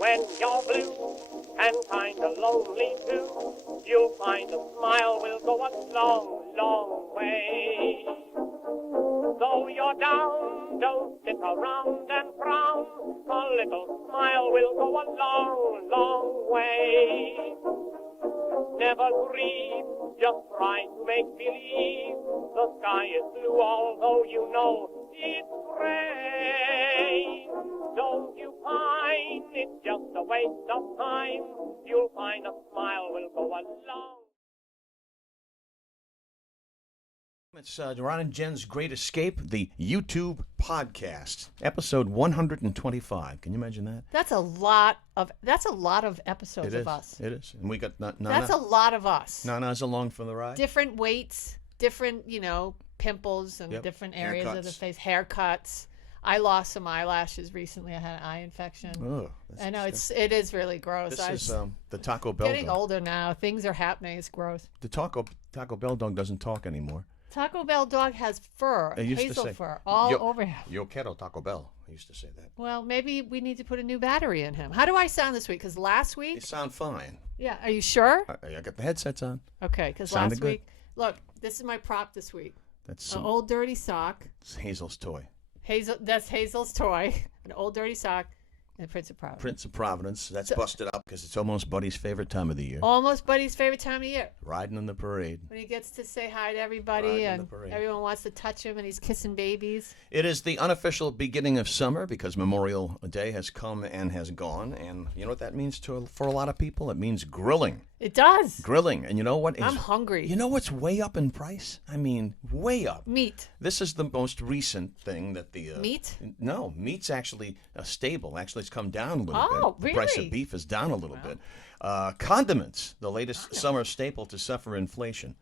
When you're blue and kinda lonely too, you'll find a smile will go a long, long way. Though you're down, don't sit around and frown. A little smile will go a long, long way. Never grieve, just try to make believe the sky is blue, although you know it's gray. Don't you pine, it's just a waste of time. You'll find a smile will go a long. It's Ron and Jen's Great Escape, the YouTube podcast, episode 125. Can you imagine that? That's a lot of episodes of us. It is. And we got Nana. That's a lot of us. Nana's along for the ride. Different weights, different, pimples and different areas of the face, haircuts. I lost some eyelashes recently. I had an eye infection. Oh, I know it is really gross. This is the Taco Bell getting dog. older now. Things are happening. It's gross. The Taco Bell dog doesn't talk anymore. Taco Bell dog has fur, hazel fur, all over him. Yo quiero Taco Bell. I used to say that. Well, maybe we need to put a new battery in him. How do I sound this week? Because last week... You sound fine. Yeah, are you sure? I got the headsets on. Okay, because last week... Look, this is my prop this week. That's an old dirty sock. It's Hazel's toy. That's Hazel's toy. An old dirty sock. And Prince of Providence. Prince of Providence. That's busted up because it's almost Buddy's favorite time of the year. Almost Buddy's favorite time of year. Riding in the parade. When he gets to say hi to everybody and everyone wants to touch him and he's kissing babies. It is the unofficial beginning of summer because Memorial Day has come and has gone. And you know what that means for a lot of people? It means grilling. It does. Grilling. And you know what? I'm hungry. You know what's way up in price? I mean, way up. Meat. This is the most recent thing that the... Meat? No, meat's actually stable. Actually, it's come down a little bit. Oh, The really? price of beef is down a little bit. Condiments, the latest summer staple to suffer inflation.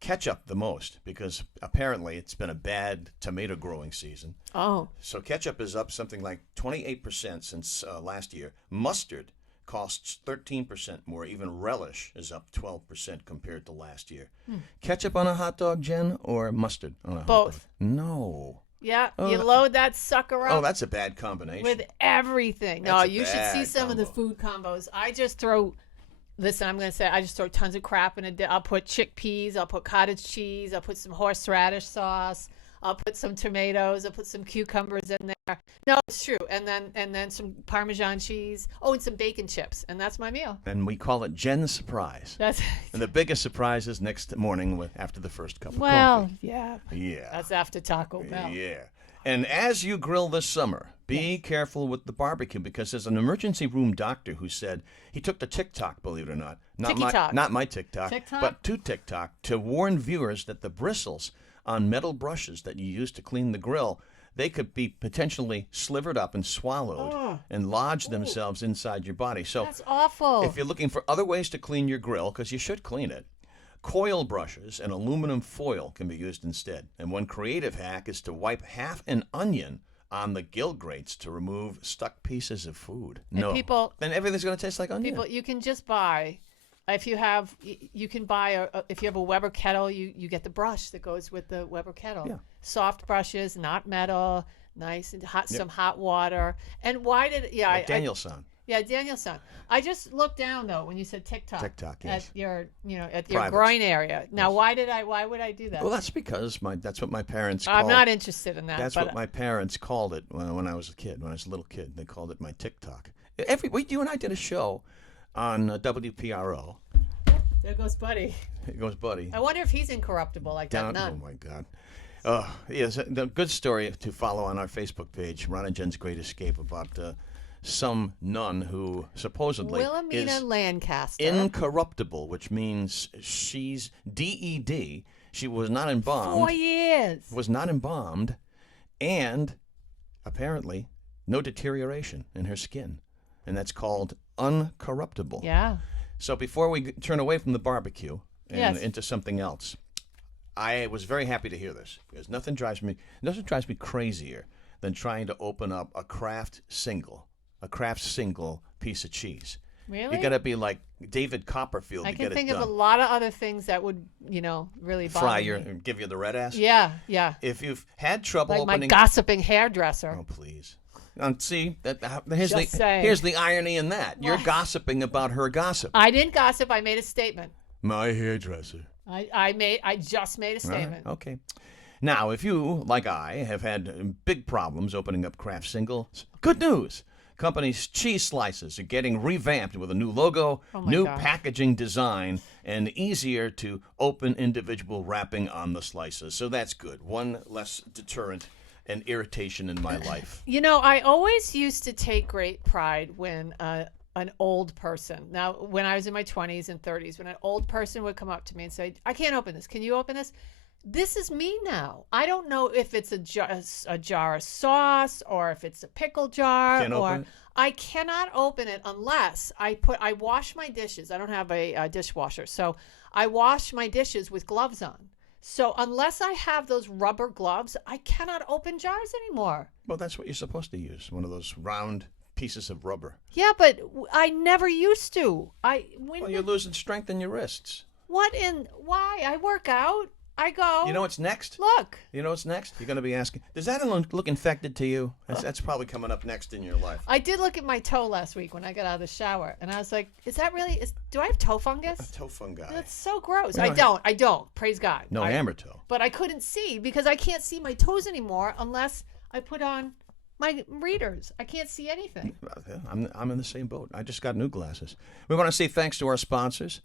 Ketchup the most because apparently it's been a bad tomato growing season. Oh. So ketchup is up something like 28% since last year. Mustard costs 13% more. Even relish is up 12% compared to last year. Ketchup on a hot dog, Jen, or mustard on a hot dog? Both. No. Yeah, you load that sucker up. Oh, that's a bad combination. With everything. That's you should see some of the food combos. I just throw, I just throw tons of crap in it. I'll put chickpeas, I'll put cottage cheese, I'll put some horseradish sauce, I'll put some tomatoes, I'll put some cucumbers in there. No, it's true. And then some Parmesan cheese. Oh, and some bacon chips. And that's my meal. And we call it Jen's Surprise. And the biggest surprise is next morning after the first cup of coffee. Yeah. Yeah. That's after Taco Bell. Yeah. And as you grill this summer, be careful with the barbecue because there's an emergency room doctor who said he took the TikTok, believe it or not. Not my TikTok, but to TikTok to warn viewers that the bristles on metal brushes that you use to clean the grill, they could be potentially slivered up and swallowed and lodge themselves inside your body. So that's awful. If you're looking for other ways to clean your grill, because you should clean it, coil brushes and aluminum foil can be used instead. And one creative hack is to wipe half an onion on the grill grates to remove stuck pieces of food. Then everything's going to taste like onion. You can just buy... If you have a Weber kettle, you get the brush that goes with the Weber kettle. Yeah. Soft brushes, not metal, nice and hot, some hot water. And why did Danielson? Danielson. I just looked down though when you said TikTok. TikTok, yes. At your groin area. Now, yes. Why would I do that? Well, that's because that's what my parents called. I'm not interested in that. That's what my parents called it when I was a kid. When I was a little kid, they called it my TikTok. You and I did a show on WPRO. There goes Buddy. There goes Buddy. I wonder if he's incorruptible like that nun. Oh, my God. Yes, the good story to follow on our Facebook page, Ron and Jen's Great Escape, about some nun who supposedly Wilhelmina is Lancaster. incorruptible, which means she's DED. She was not embalmed. 4 years. Was not embalmed, and apparently no deterioration in her skin. And that's called uncorruptible. Yeah. So before we turn away from the barbecue and into something else, I was very happy to hear this because nothing drives me crazier than trying to open up a Kraft single piece of cheese. Really? You got to be like David Copperfield to get it done. I can think of a lot of other things that would, really bother me. Give you the red ass? Yeah. If you've had trouble like opening... my gossiping hairdresser. Oh, please. See, here's the irony in that. You're gossiping about her gossip. I didn't gossip. I made a statement. My hairdresser. I just made a statement. Right, okay. Now, if you, like I, have had big problems opening up Kraft Singles, good news. Company's cheese slices are getting revamped with a new logo, new packaging design, and easier to open individual wrapping on the slices. So that's good. One less deterrent and irritation in my life. You know, I always used to take great pride when an old person, now when I was in my 20s and 30s, when an old person would come up to me and say, I can't open this. Can you open this? This is me now. I don't know if it's a jar of sauce or if it's a pickle jar. I cannot open it unless I wash my dishes. I don't have a dishwasher, so I wash my dishes with gloves on. So unless I have those rubber gloves, I cannot open jars anymore. Well, that's what you're supposed to use, one of those round pieces of rubber. Yeah, but I never used to. You're losing strength in your wrists. Why? I work out. I go. You know what's next? Look. You know what's next? You're going to be asking, does that look infected to you? That's probably coming up next in your life. I did look at my toe last week when I got out of the shower, and I was like, do I have toe fungus? Toe fungi. That's so gross. I don't. Praise God. No hammer toe. But I couldn't see because I can't see my toes anymore unless I put on my readers. I can't see anything. I'm in the same boat. I just got new glasses. We want to say thanks to our sponsors.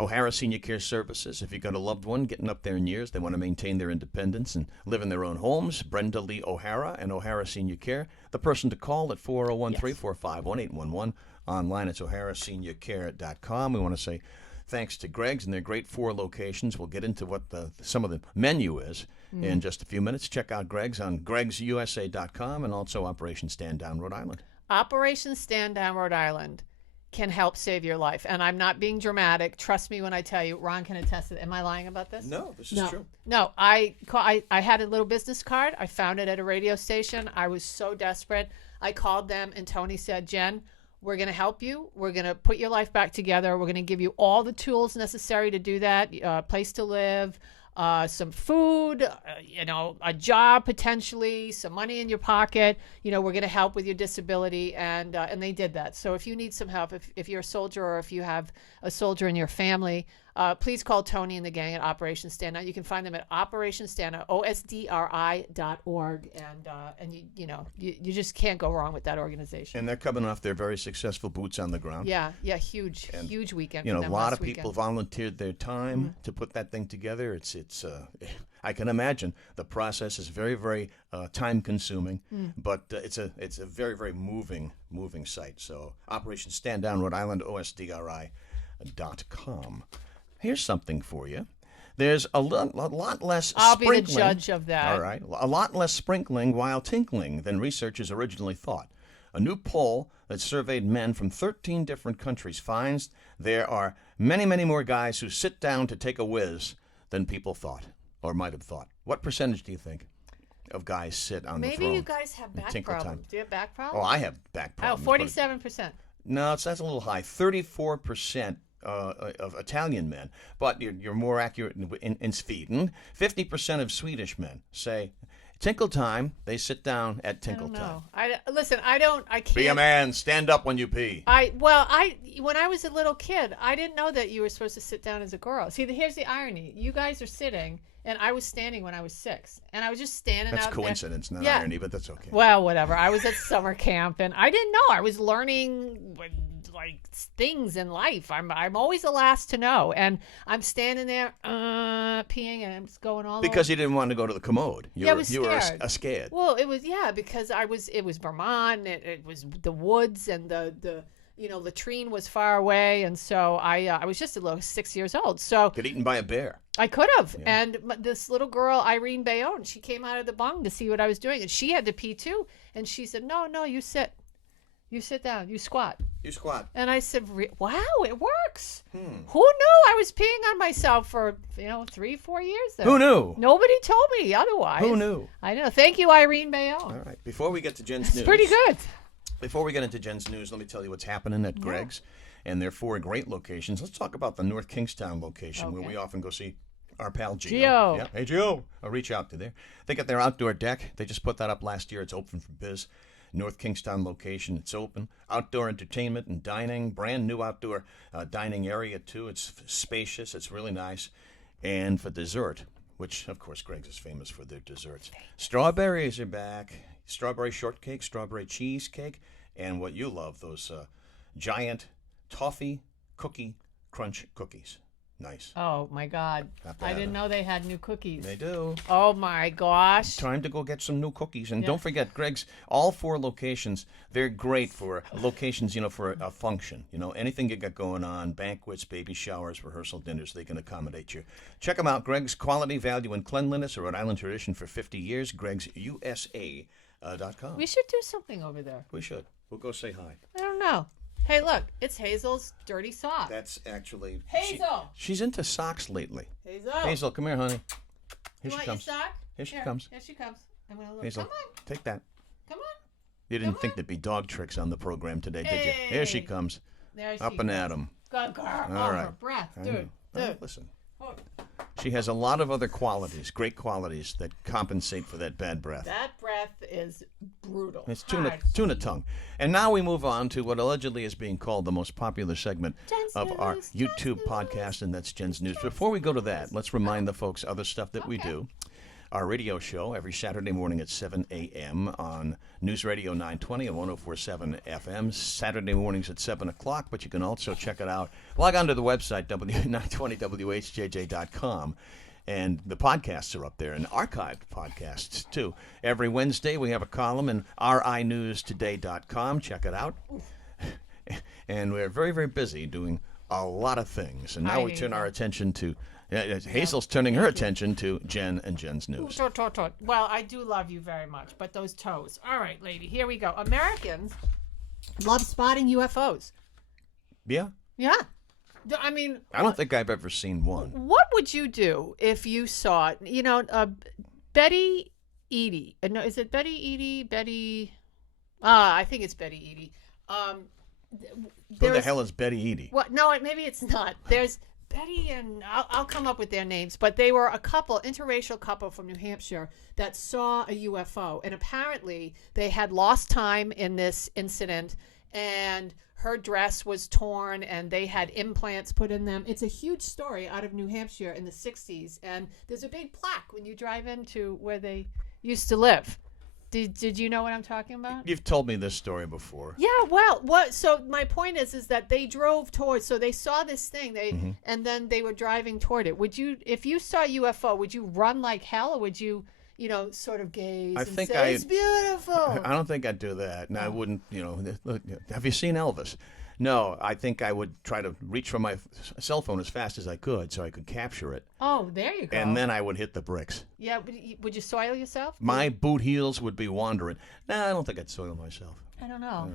O'Hara Senior Care Services. If you've got a loved one getting up there in years, they want to maintain their independence and live in their own homes. Brenda Lee O'Hara and O'Hara Senior Care. The person to call at 401-345-1811. Online, it's o'haraseniorcare.com. We want to say thanks to Greg's and their great 4 locations. We'll get into what some of the menu is in just a few minutes. Check out Greg's on gregsusa.com and also Operation Stand Down Rhode Island. Operation Stand Down Rhode Island can help save your life. And I'm not being dramatic. Trust me when I tell you. Ron can attest to it. Am I lying about this? No, this is true. No, I had a little business card. I found it at a radio station. I was so desperate. I called them and Tony said, Jen, we're going to help you. We're going to put your life back together. We're going to give you all the tools necessary to do that. Place to live, some food, a job potentially, some money in your pocket. We're going to help with your disability, and they did that. So if you need some help, if you're a soldier or if you have a soldier in your family, please call Tony and the gang at Operation Stand Down. You can find them at Operation Stand Down, OSDRI.org, and you just can't go wrong with that organization. And they're coming off their very successful boots on the ground. Yeah, huge weekend. A lot of people volunteered their time to put that thing together. It's I can imagine the process is very, very time consuming, but it's a very, very moving site. So Operation Stand Down Rhode Island, OSDRI.com. Here's something for you. There's a lot less sprinkling. I'll be the judge of that. All right. A lot less sprinkling while tinkling than researchers originally thought. A new poll that surveyed men from 13 different countries finds there are many, many more guys who sit down to take a whiz than people thought or might have thought. What percentage do you think of guys sit on the throne? Maybe you guys have back problems. Do you have back problems? Oh, I have back problems. 47%. No, that's a little high. 34%. Of Italian men, but you're more accurate in Sweden. 50% of Swedish men say tinkle time. They sit down at tinkle time. I can't be a man. Stand up when you pee. When I was a little kid, I didn't know that you were supposed to sit down as a girl. See, here's the irony. You guys are sitting, and I was standing when I was 6, and I was just standing out there. That's coincidence, not irony, but that's okay. Well, whatever. I was at summer camp, and I didn't know. I was learning things in life. I'm always the last to know, and I'm standing there peeing, and it's going all because over. you didn't want to go to the commode. You were scared. Well, it was because it was Vermont. It was the woods, and the latrine was far away, and so I was just a little 6 years old. So get eaten by a bear. I could have. Yeah. And this little girl, Irene Bayonne, she came out of the bung to see what I was doing, and she had to pee too. And she said, "No, you sit. You sit down. You squat." You squat. And I said, "Wow, it works." Who knew I was peeing on myself for 3-4 years there? Who knew? Nobody told me otherwise. Who knew? I know. Thank you, Irene Bayonne. All right. Before we get to Jen's news, it's pretty good. Before we get into Jen's news, let me tell you what's happening at Greg's and their 4 great locations. Let's talk about the North Kingstown location where we often go see our pal Gio. Yeah. Hey, Gio. I'll reach out to there. They got their outdoor deck. They just put that up last year. It's open for biz. North Kingstown location. It's open. Outdoor entertainment and dining. Brand new outdoor dining area, too. It's spacious. It's really nice. And for dessert, which, of course, Greg's is famous for their desserts. Strawberries are back. Strawberry shortcake, strawberry cheesecake, and what you love, those giant toffee cookie crunch cookies. Nice. Oh, my God. I didn't know they had new cookies. They do. Oh, my gosh. Time to go get some new cookies. And don't forget, Greg's, all 4 locations, they're great for locations, for a function. Anything you got going on, banquets, baby showers, rehearsal dinners, they can accommodate you. Check them out. Greg's Quality, Value, and Cleanliness, a Rhode Island tradition for 50 years. Greg'sUSA.com. We should do something over there. We should. We'll go say hi. I don't know. Hey, look, it's Hazel's dirty sock. That's actually... Hazel! She's into socks lately. Hazel, come here, honey. Here she want comes. Your sock? Here she comes. Here she comes. I'm gonna look. Hazel, Come on. take that. Come on. You didn't think there'd be dog tricks on the program today, did you? Here she comes. There she Up and at 'em. Good girl. All right. Her breath. Dude. Listen. She has a lot of other qualities, great qualities, that compensate for that bad breath. That breath is brutal. It's tuna tongue. And now we move on to what allegedly is being called the most popular segment of our YouTube podcast, and that's Jen's News. Before we go to that, let's remind the folks other stuff that we do. Our radio show every Saturday morning at 7 a.m. on News Radio 920 and 104.7 FM. Saturday mornings at 7 o'clock, but you can also check it out. Log on to the website, 920whjj.com. And the podcasts are up there, and archived podcasts, too. Every Wednesday, we have a column in rinewstoday.com. Check it out. And we're very, very busy doing a lot of things. And now we turn our attention to... Hazel's turning her attention to Jen and Jen's News. Well, I do love you very much, but those toes. All right, lady, here we go. Americans love spotting UFOs. Yeah? Yeah. I mean... I don't think I've ever seen one. What would you do if you saw, Betty Eadie. No, is it Betty Eadie? Betty... I think it's Betty Eadie. Who the hell is Betty Eadie? Well, no, maybe it's not. There's... Betty and I'll come up with their names, but they were a couple, interracial couple from New Hampshire that saw a UFO, and apparently they had lost time in this incident, and her dress was torn, and they had implants put in them. It's a huge story out of New Hampshire in the 60s, and there's a big plaque when you drive into where they used to live. Did you know what I'm talking about? You've told me this story before. Yeah, well, so my point is that they drove towards, so they saw this thing, and then they were driving toward it. Would you, if you saw a UFO, would you run like hell, or would you, sort of gaze and say, it's beautiful? I don't think I'd do that. And I wouldn't, look, have you seen Elvis? No, I think I would try to reach for my cell phone as fast as I could so I could capture it. Oh, there you go. And then I would hit the bricks. Yeah, would you soil yourself? My boot heels would be wandering. No, I don't think I'd soil myself. I don't know.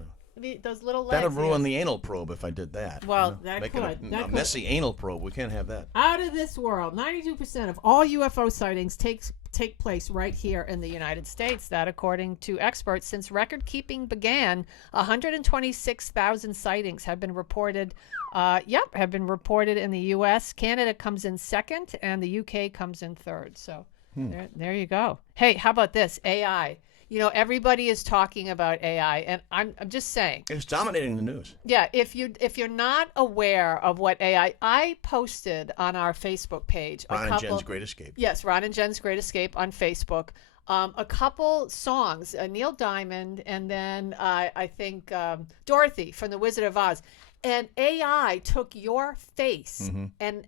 Those little legs. That'd ruin the anal probe if I did that. Well, that Make could. A messy anal probe. We can't have that. Out of this world. 92% of all UFO sightings take place right here in the United States. That, according to experts, since record keeping began, 126,000 sightings have been reported. Have been reported in the U.S. Canada comes in second, and the UK comes in third. So there you go. Hey, how about this? AI. Everybody is talking about AI, and I'm just saying. It's dominating the news. Yeah, if you're not aware of what AI, I posted on our Facebook page Ron and Jen's Great Escape. Yes, Ron and Jen's Great Escape on Facebook. A couple songs, Neil Diamond, and then I think Dorothy from The Wizard of Oz. And AI took your face and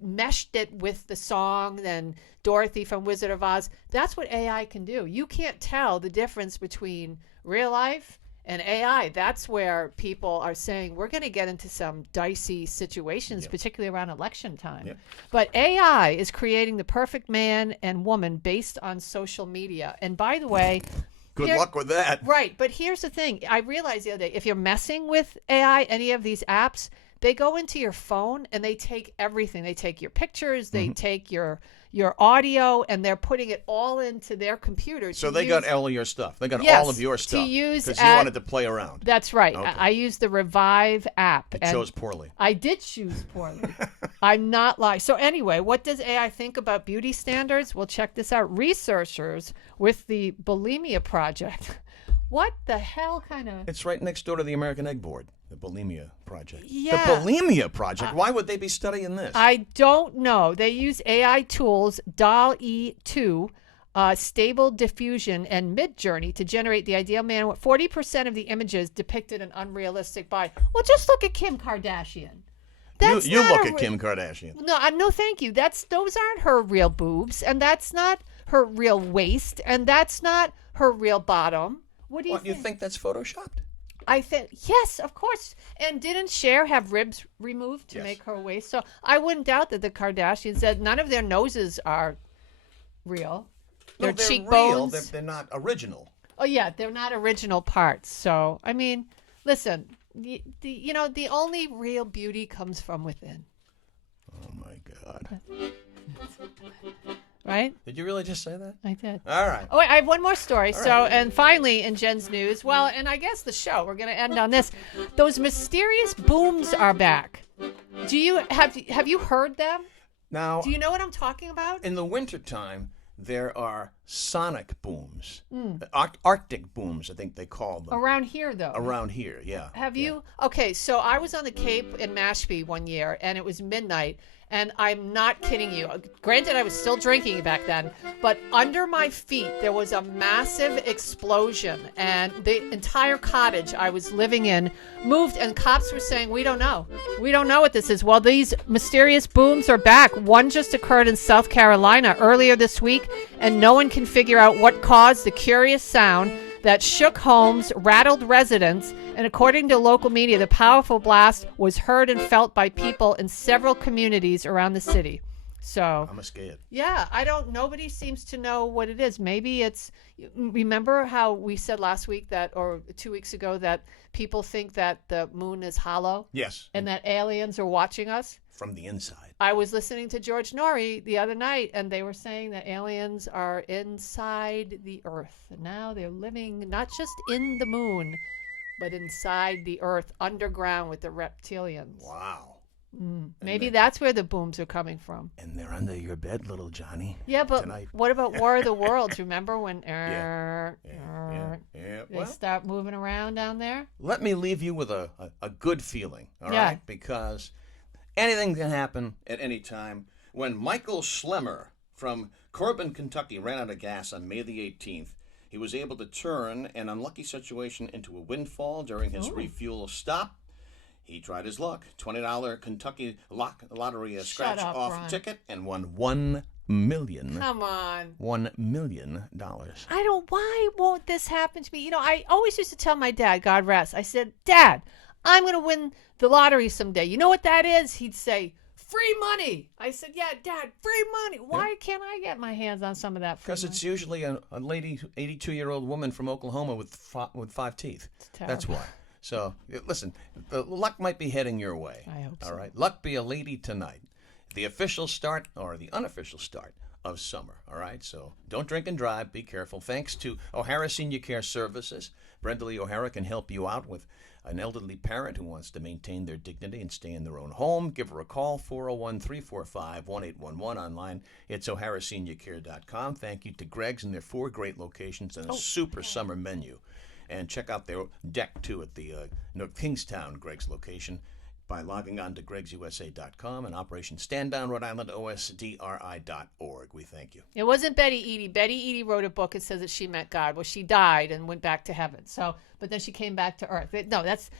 meshed it with the song and Dorothy from Wizard of Oz. That's what AI can do. You can't tell the difference between real life and AI. That's where people are saying we're going to get into some dicey situations, particularly around election time. Yep. But AI is creating the perfect man and woman based on social media. And by the way... Good luck with that. Right. But here's the thing. I realized the other day, if you're messing with AI, any of these apps, they go into your phone and they take everything. They take your pictures, they take your audio, and they're putting it all into their computer. So they got all of your stuff. They got all of your stuff. To use because you wanted to play around. That's right. Okay. I used the Revive app. It chose poorly. I did choose poorly. I'm not lying. So anyway, what does AI think about beauty standards? Well, check this out. Researchers with the Bulimia Project What the hell kind of... It's right next door to the American Egg Board, the Bulimia Project. Yeah. The Bulimia Project? Why would they be studying this? I don't know. They use AI tools, DALL-E 2, Stable Diffusion, and Midjourney to generate the ideal man. 40% of the images depicted an unrealistic body. Well, just look at Kim Kardashian. You look at Kim Kardashian. No, thank you. Those aren't her real boobs, and that's not her real waist, and that's not her real bottom. What do you think? You think that's photoshopped? I think, yes, of course. And didn't Cher have ribs removed to make her waist? So I wouldn't doubt that the Kardashians said none of their noses are real. Their cheekbones. Real. They're not original. Oh, yeah, they're not original parts. So, I mean, listen, the only real beauty comes from within. Oh, my God. Right? Did you really just say that? I did. All right. Oh, wait, I have one more story. All So, right. and finally, in Jen's news, well, and I guess the show, we're going to end on this. Those mysterious booms are back. Have you heard them? Now, Do you know what I'm talking about? in the wintertime, there are sonic booms. Arctic booms, I think they call them. Around here, though. Around here, yeah. Have you? Okay, so I was on the Cape in Mashpee one year, and it was midnight, and I'm not kidding you. Granted, I was still drinking back then, but under my feet, there was a massive explosion, and the entire cottage I was living in moved, and cops were saying, we don't know. We don't know what this is. Well, these mysterious booms are back. One just occurred in South Carolina earlier this week, and no one can figure out what caused the curious sound that shook homes, rattled residents, and according to local media, the powerful blast was heard and felt by people in several communities around the city. So I'm scared. yeah, nobody seems to know what it is. Maybe it's, remember how we said last week or 2 weeks ago, that people think that the moon is hollow? Yes. And that aliens are watching us? From the inside. I was listening to George Norrie the other night, and they were saying that aliens are inside the Earth. And now they're living not just in the moon, but inside the Earth, underground with the reptilians. Wow. Maybe that's where the booms are coming from. And they're under your bed, little Johnny. Yeah, but tonight. What about War of the Worlds? Remember when Yeah. they Well, start moving around down there? let me leave you with a good feeling, all right? Yeah. Because anything can happen at any time. When Michael Schlemmer from Corbin, Kentucky ran out of gas on May the 18th, he was able to turn an unlucky situation into a windfall during his refuel stop. He tried his luck. $20 Kentucky lottery scratch up, off Ron. ticket and won $1 million. Come on. $1 million. Why won't this happen to me? You know, I always used to tell my dad, God rest, I said, Dad, I'm going to win the lottery someday. You know what that is? He'd say, free money. I said, yeah, Dad, free money. Why can't I get my hands on some of that free Because money? it's usually a lady, 82-year-old woman from Oklahoma with five teeth. That's why. So, listen, the luck might be heading your way. I hope so. All right? Luck be a lady tonight. The official start or the unofficial start of summer. All right? So, don't drink and drive. Be careful. Thanks to O'Hara Senior Care Services, Brenda Lee O'Hara can help you out with an elderly parent who wants to maintain their dignity and stay in their own home. Give her a call, 401-345-1811 online. It's oharaseniorcare.com. Thank you to Greg's and their 4 great locations and a super summer menu. And check out their deck, too, at the North Kingstown Greg's location by logging on to gregsusa.com and Operation Stand Down Rhode Island, OSDRI.org. We thank you. It wasn't Betty Eadie. Betty Eadie wrote a book that says that she met God. Well, she died and went back to heaven. So, but then she came back to earth. No, that's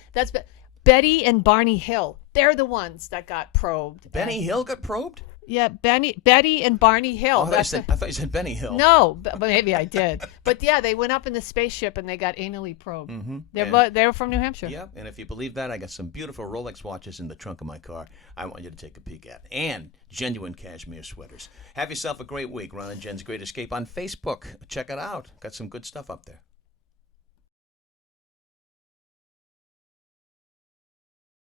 Betty and Barney Hill. They're the ones that got probed. Benny Hill got probed? Yeah, Betty and Barney Hill. I thought you said Benny Hill. No, but maybe I did. But yeah, they went up in the spaceship and they got anally probed. Mm-hmm. They're from New Hampshire. Yeah, and if you believe that, I got some beautiful Rolex watches in the trunk of my car I want you to take a peek at. And genuine cashmere sweaters. Have yourself a great week. Ron and Jen's Great Escape on Facebook. Check it out. Got some good stuff up there.